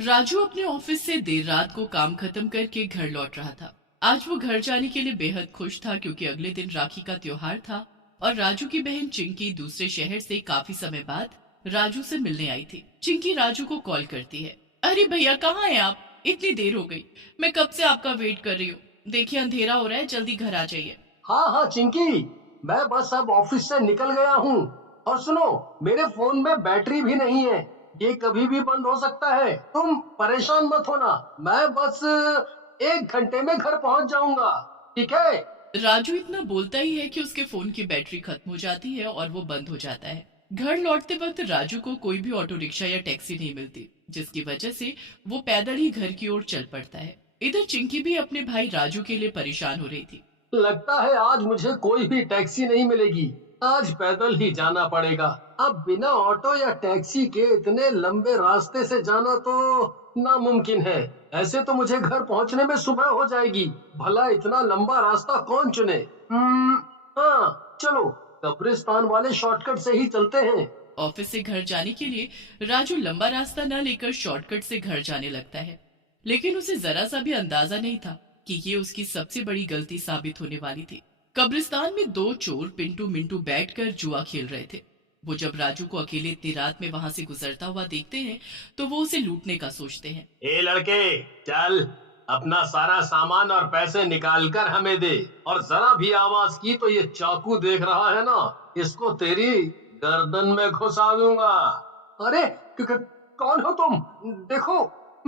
राजू अपने ऑफिस से देर रात को काम खत्म करके घर लौट रहा था। आज वो घर जाने के लिए बेहद खुश था क्योंकि अगले दिन राखी का त्योहार था और राजू की बहन चिंकी दूसरे शहर से काफी समय बाद राजू से मिलने आई थी। चिंकी राजू को कॉल करती है। अरे भैया, कहाँ हैं आप? इतनी देर हो गई, मैं कब से आपका वेट कर रही हूँ। देखिए अंधेरा हो रहा है, जल्दी घर आ जाइए। हाँ हाँ चिंकी, मैं बस अब ऑफिस से निकल गया हूँ। और सुनो, मेरे फोन में बैटरी भी नहीं है, ये कभी भी बंद हो सकता है। तुम परेशान मत होना, मैं बस 1 घंटे में घर पहुँच जाऊंगा। ठीक है? राजू इतना बोलता ही है कि उसके फोन की बैटरी खत्म हो जाती है और वो बंद हो जाता है। घर लौटते वक्त राजू को कोई भी ऑटो रिक्शा या टैक्सी नहीं मिलती, जिसकी वजह से वो पैदल ही घर की ओर चल पड़ता है। इधर चिंकी भी अपने भाई राजू के लिए परेशान हो रही थी। लगता है आज मुझे कोई भी टैक्सी नहीं मिलेगी, आज पैदल ही जाना पड़ेगा। अब बिना ऑटो या टैक्सी के इतने लंबे रास्ते से जाना तो नामुमकिन है। ऐसे तो मुझे घर पहुंचने में सुबह हो जाएगी, भला इतना लंबा रास्ता कौन चुने। हाँ चलो, कब्रिस्तान वाले शॉर्टकट से ही चलते हैं। ऑफिस से घर जाने के लिए राजू लंबा रास्ता न लेकर शॉर्टकट से घर जाने लगता है, लेकिन उसे जरा सा भी अंदाजा नहीं था कि ये उसकी सबसे बड़ी गलती साबित होने वाली थी। कब्रिस्तान में दो चोर पिंटू मिंटू बैठकर जुआ खेल रहे थे। वो जब राजू को अकेले इतनी रात में वहां से गुजरता हुआ देखते हैं तो वो उसे लूटने का सोचते हैं। ए लड़के, चल अपना सारा सामान और पैसे निकाल कर हमें दे। और जरा भी आवाज की तो ये चाकू देख रहा है ना, इसको तेरी गर्दन में घुसा दूंगा। अरे कौन हो तुम? देखो,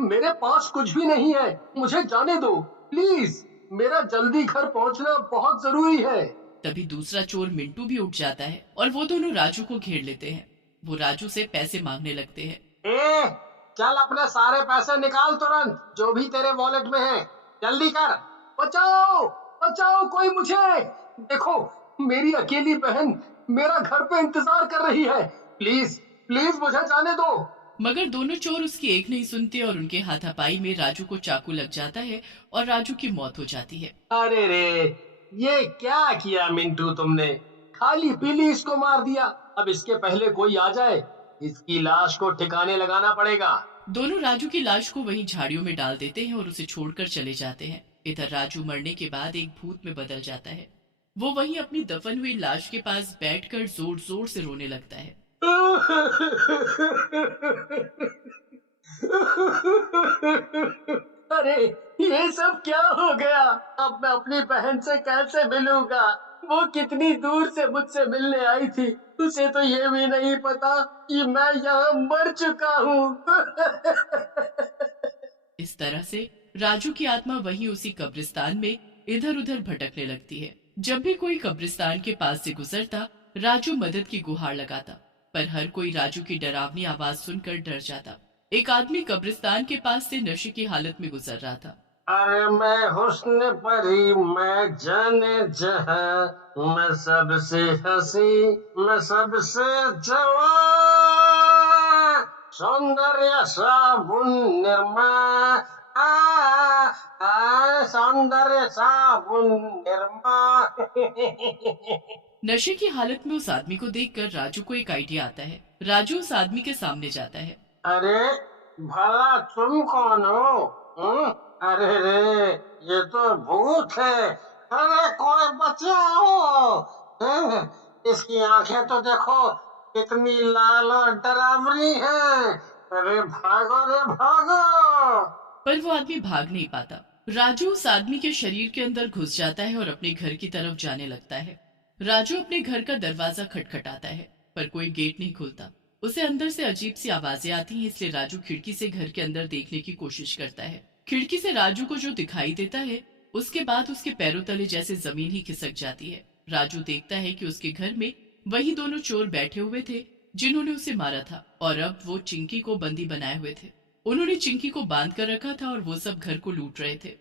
मेरे पास कुछ भी नहीं है, मुझे जाने दो प्लीज। मेरा जल्दी घर पहुंचना बहुत जरूरी है। तभी दूसरा चोर मिंटू भी उठ जाता है और वो दोनों राजू को घेर लेते हैं। वो राजू से पैसे मांगने लगते हैं। ए, चल अपने सारे पैसे निकाल तुरंत, जो भी तेरे वॉलेट में है, जल्दी कर। बचाओ, बचाओ कोई मुझे। देखो, मेरी अकेली बहन मेरा घर पे इंतजार कर रही है। प्लीज, प्लीज मुझे जाने दो। मगर दोनों चोर उसकी एक नहीं सुनते और उनके हाथापाई में राजू को चाकू लग जाता है और राजू की मौत हो जाती है। अरे रे, ये क्या किया मिंटू तुमने? खाली पीली इसको मार दिया। अब इसके पहले कोई आ जाए, इसकी लाश को ठिकाने लगाना पड़ेगा। दोनों राजू की लाश को वहीं झाड़ियों में डाल देते हैं और उसे छोड़कर चले जाते हैं। इधर राजू मरने के बाद एक भूत में बदल जाता है। वो वहीं अपनी दफन हुई लाश के पास बैठकर जोर जोर से रोने लगता है। अरे, ये सब क्या हो गया? अब मैं अपनी बहन से कैसे मिलूंगा? वो कितनी दूर से मुझसे मिलने आई थी, उसे तो ये भी नहीं पता कि मैं यहाँ मर चुका हूँ। इस तरह से राजू की आत्मा वहीं उसी कब्रिस्तान में इधर उधर भटकने लगती है। जब भी कोई कब्रिस्तान के पास से गुजरता, राजू मदद की गुहार लगाता, पर हर कोई राजू की डरावनी आवाज सुनकर डर जाता। एक आदमी कब्रिस्तान के पास से नशे की हालत में गुजर रहा था। अरे मैं हुस्न परी, मैं जाने जहां, मैं सबसे हंसी, मैं सबसे जवान, सौंदर्य साबुन निरमा, आ, सौंदर्य साबुन निरमा। नशे की हालत में उस आदमी को देखकर राजू को एक आइडिया आता है। राजू उस आदमी के सामने जाता है। अरे भला तुम कौन हो? हम्म? अरे रे, ये तो भूत है। अरे कोई बचाओ। इसकी आंखें तो देखो, कितनी लाल और डरावनी है। अरे भागो रे भागो। पर वो आदमी भाग नहीं पाता। राजू उस आदमी के शरीर के अंदर घुस जाता है और अपने घर की तरफ जाने लगता है। राजू अपने घर का दरवाजा खटखटाता है, पर कोई गेट नहीं खुलता। उसे अंदर से अजीब सी आवाजें आती हैं, इसलिए राजू खिड़की से घर के अंदर देखने की कोशिश करता है। खिड़की से राजू को जो दिखाई देता है, उसके बाद उसके पैरों तले जैसे जमीन ही खिसक जाती है। राजू देखता है कि उसके घर में वही दोनों चोर बैठे हुए थे जिन्होंने उसे मारा था, और अब वो चिंकी को बंदी बनाए हुए थे। उन्होंने चिंकी को बांध कर रखा था और वो सब घर को लूट रहे थे।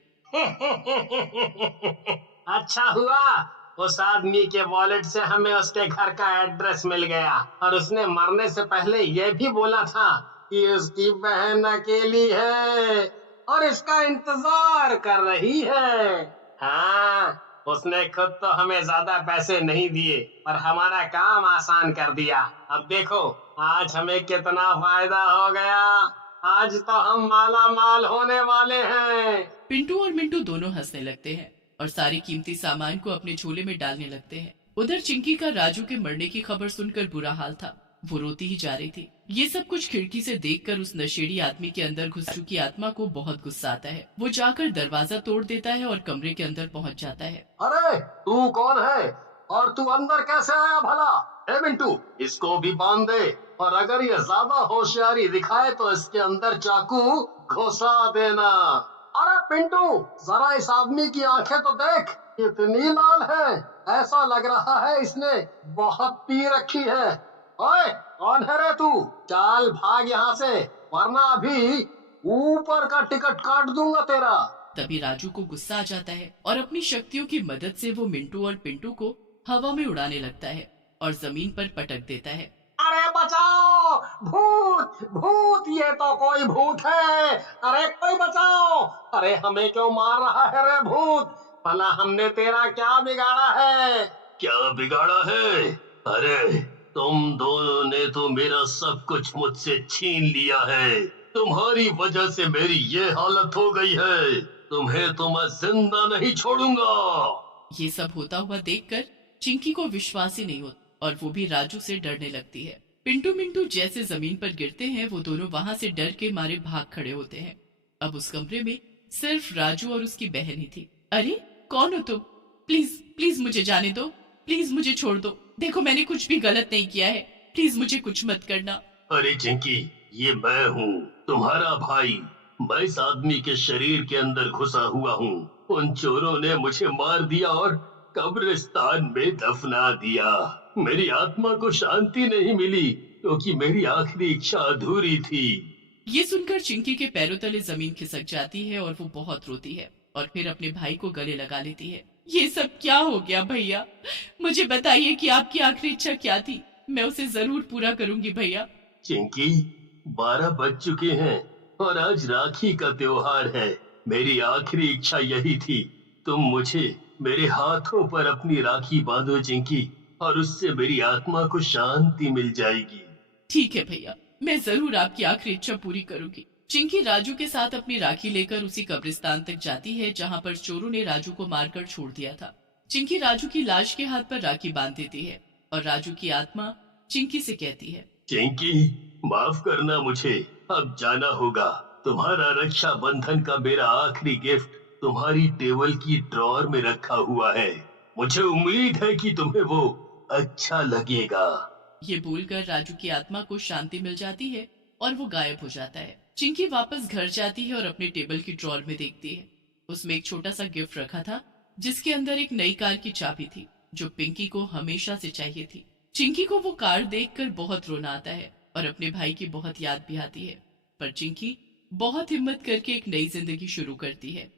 अच्छा हुआ, उस आदमी के वॉलेट से हमें उसके घर का एड्रेस मिल गया, और उसने मरने से पहले यह भी बोला था कि उसकी बहन अकेली है और इसका इंतजार कर रही है। हाँ, उसने खुद तो हमें ज्यादा पैसे नहीं दिए, पर हमारा काम आसान कर दिया। अब देखो, आज हमें कितना फायदा हो गया। आज तो हम माला माल होने वाले हैं। पिंटू और मिंटू दोनों हंसने लगते हैं और सारे कीमती सामान को अपने झोले में डालने लगते हैं। उधर चिंकी का राजू के मरने की खबर सुनकर बुरा हाल था। वो रोती ही जा रही थी। ये सब कुछ खिड़की से देखकर उस नशेड़ी आदमी के अंदर घुस चुकी आत्मा को बहुत गुस्सा आता है। वो जाकर दरवाजा तोड़ देता है और कमरे के अंदर पहुंच जाता है। अरे तू कौन है और तू अंदर कैसे आया भला? ए मिंटू, इसको भी बांध दे और अगर ये ज्यादा होशियारी दिखाए तो इसके अंदर चाकू घुसा देना। अरे पिंटू, जरा इस आदमी की आंखें तो देख, कितनी लाल है। ऐसा लग रहा है इसने बहुत पी रखी है। ओए, कौन है रे तू? चाल भाग यहाँ से, वरना अभी ऊपर का टिकट काट दूंगा तेरा। तभी राजू को गुस्सा आ जाता है और अपनी शक्तियों की मदद से वो मिंटू और पिंटू को हवा में उड़ाने लगता है और जमीन पर पटक देता है। अरे बचाओ, भूत भूत, ये तो कोई भूत है। अरे कोई बचाओ। अरे हमें क्यों मार रहा है रे भूत? भला हमने तेरा क्या बिगाड़ा है? क्या बिगाड़ा है? अरे तुम दोनों ने तो मेरा सब कुछ मुझसे छीन लिया है। तुम्हारी वजह से मेरी ये हालत हो गई है। तुम्हें तो मैं जिंदा नहीं छोड़ूंगा। ये सब होता हुआ देखकर चिंकी को विश्वास ही नहीं होता और वो भी राजू से डरने लगती है। पिंटू मिंटू जैसे जमीन पर गिरते हैं वो दोनों वहां से डर के मारे भाग खड़े होते हैं। अब उस कमरे में सिर्फ राजू और उसकी बहन ही थी। अरे कौन हो तुम? प्लीज प्लीज मुझे जाने दो, प्लीज मुझे छोड़ दो। देखो मैंने कुछ भी गलत नहीं किया है, प्लीज मुझे कुछ मत करना। अरे चिंकी, ये मैं हूँ, तुम्हारा भाई। मैं इस आदमी के शरीर के अंदर घुसा हुआ हूँ। उन चोरों ने मुझे मार दिया और कब्रिस्तान में दफना दिया। मेरी आत्मा को शांति नहीं मिली क्योंकि मेरी आखिरी इच्छा अधूरी थी। ये सुनकर चिंकी के पैरों तले जमीन खिसक जाती है और वो बहुत रोती है और फिर अपने भाई को गले लगा लेती है। ये सब क्या हो गया भैया? मुझे बताइए कि आपकी आखिरी इच्छा क्या थी? मैं उसे जरूर पूरा करूंगी भैया। चिंकी, 12 बज चुके हैं और आज राखी का त्योहार है। मेरी आखिरी इच्छा यही थी। तुम मुझे मेरे हाथों पर अपनी राखी बांधो चिंकी, और उससे मेरी आत्मा को शांति मिल जाएगी। ठीक है भैया, मैं जरूर आपकी आखिरी इच्छा पूरी करूंगी। चिंकी राजू के साथ अपनी राखी लेकर उसी कब्रिस्तान तक जाती है जहाँ पर चोरों ने राजू को मारकर छोड़ दिया था। चिंकी राजू की लाश के हाथ पर राखी बांध देती है और राजू की आत्मा चिंकी से कहती है, चिंकी, माफ करना मुझे, अब जाना होगा। तुम्हारा रक्षा बंधन का मेरा आखिरी गिफ्ट तुम्हारी टेबल की ड्रॉर में रखा हुआ है। मुझे उम्मीद है कि तुम्हें वो अच्छा लगेगा। ये बोलकर राजू की आत्मा को शांति मिल जाती है और वो गायब हो जाता है। चिंकी वापस घर जाती है और अपने टेबल की ड्रॉर में देखती है। उसमें एक छोटा सा गिफ्ट रखा था जिसके अंदर एक नई कार की चाबी थी जो पिंकी को हमेशा से चाहिए थी। चिंकी को वो कार देखकर बहुत रोना आता है और अपने भाई की बहुत याद भी आती है, पर चिंकी बहुत हिम्मत करके एक नई जिंदगी शुरू करती है।